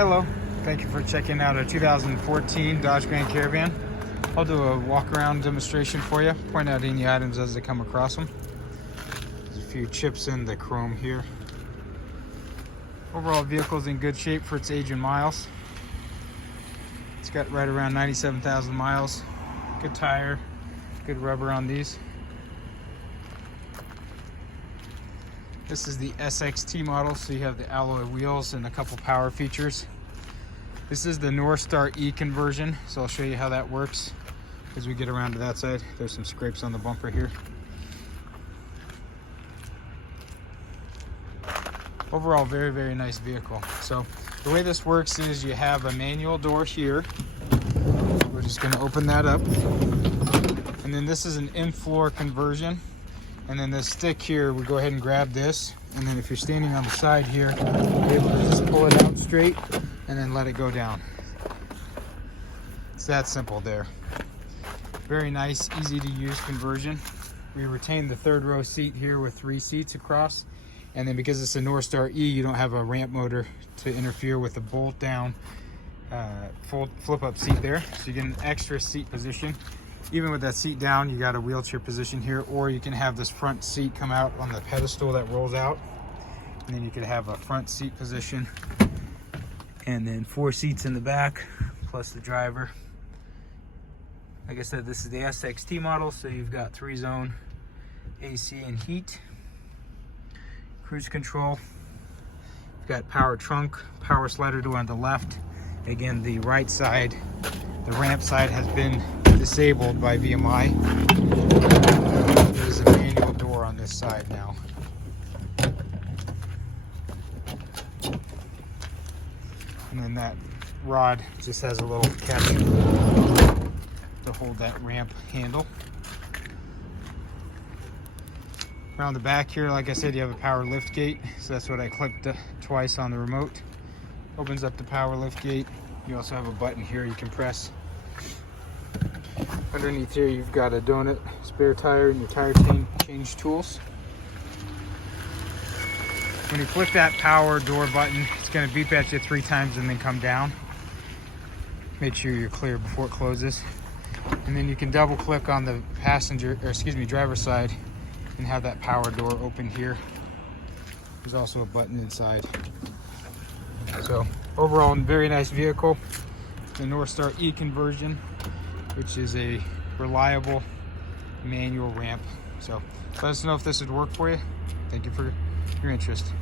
Hello, thank you for checking out a 2014 Dodge Grand Caravan. I'll do a walk around demonstration for you, point out any items as they come across them. There's a few chips in the chrome here. Overall vehicle is in good shape for its age and miles. It's got right around 97,000 miles. Good tire, good rubber on these. This is the SXT model, so you have the alloy wheels and a couple power features. This is the NorthStar E conversion, so I'll show you how that works as we get around to that side. There's some scrapes on the bumper here. Overall, very, very nice vehicle. So the way this works is you have a manual door here. We're just going to open that up. And then this is an in-floor conversion. And then this stick here, we go ahead and grab this. And then if you're standing on the side here, you're able to just pull it out straight and then let it go down. It's that simple there. Very nice, easy to use conversion. We retain the third row seat here with 3 seats across. And then because it's a NorthStar E, you don't have a ramp motor to interfere with the bolt down flip up seat there. So you get an extra seat position. Even with that seat down, you got a wheelchair position here, or you can have this front seat come out on the pedestal that rolls out. And then you could have a front seat position. And then 4 seats in the back, plus the driver. Like I said, this is the SXT model, so you've got 3-zone AC and heat. Cruise control. You've got power trunk, power slider door on the left. Again, the right side, the ramp side has been disabled by VMI. There's a manual door on this side now. And then that rod just has a little catch to hold that ramp handle. Around the back here, like I said, you have a power lift gate, so that's what I clicked twice on the remote. Opens up the power lift gate. You also have a button here you can press. Underneath here, you've got a donut, spare tire, and your tire change tools. When you flip that power door button, it's going to beep at you 3 times and then come down. Make sure you're clear before it closes. And then you can double click on the driver's side and have that power door open here. There's also a button inside. So overall, very nice vehicle. The NorthStar E conversion, which is a reliable manual ramp. So let us know if this would work for you. Thank you for your interest.